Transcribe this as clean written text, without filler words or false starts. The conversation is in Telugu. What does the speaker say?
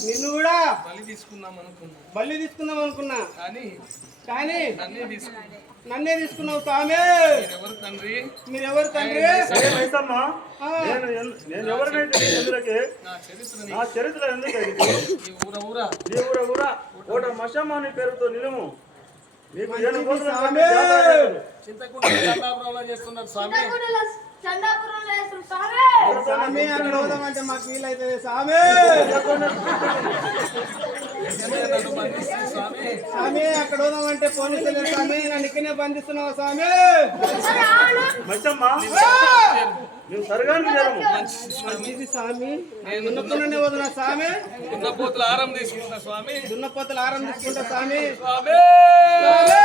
నిన్ను కూడా బలి తీసుకుందాం అనుకున్నా కానీ నన్నే తీసుకున్నావు స్వామి. మీరెవరు తండ్రి? నేను ఎవరినైతే నా చరిత్ర ఎందుకు ఓట మషమ్మ నీ పేరుతో నిలుము. నీకు చేస్తున్నారు స్వామి. చందాపురంలో వేసిన స్వామి స్వామి అక్కడ పోదామంటే మాకు వీలైతుంది స్వామి. స్వామి అక్కడ పోదామంటే పోలీసులు స్వామి నన్ను ఇక్కడనే బంధిస్తున్నావు స్వామి. మచ్చమ్మ మేము సరగానికి చేరము. మంచిది స్వామి. దున్నపోతునే వదిన స్వామి. దున్నపోతుల ఆరం తీసుకుంటా స్వామి. దున్నపోతుల ఆరం తీసుకుంటా స్వామి. స్వామి స్వామి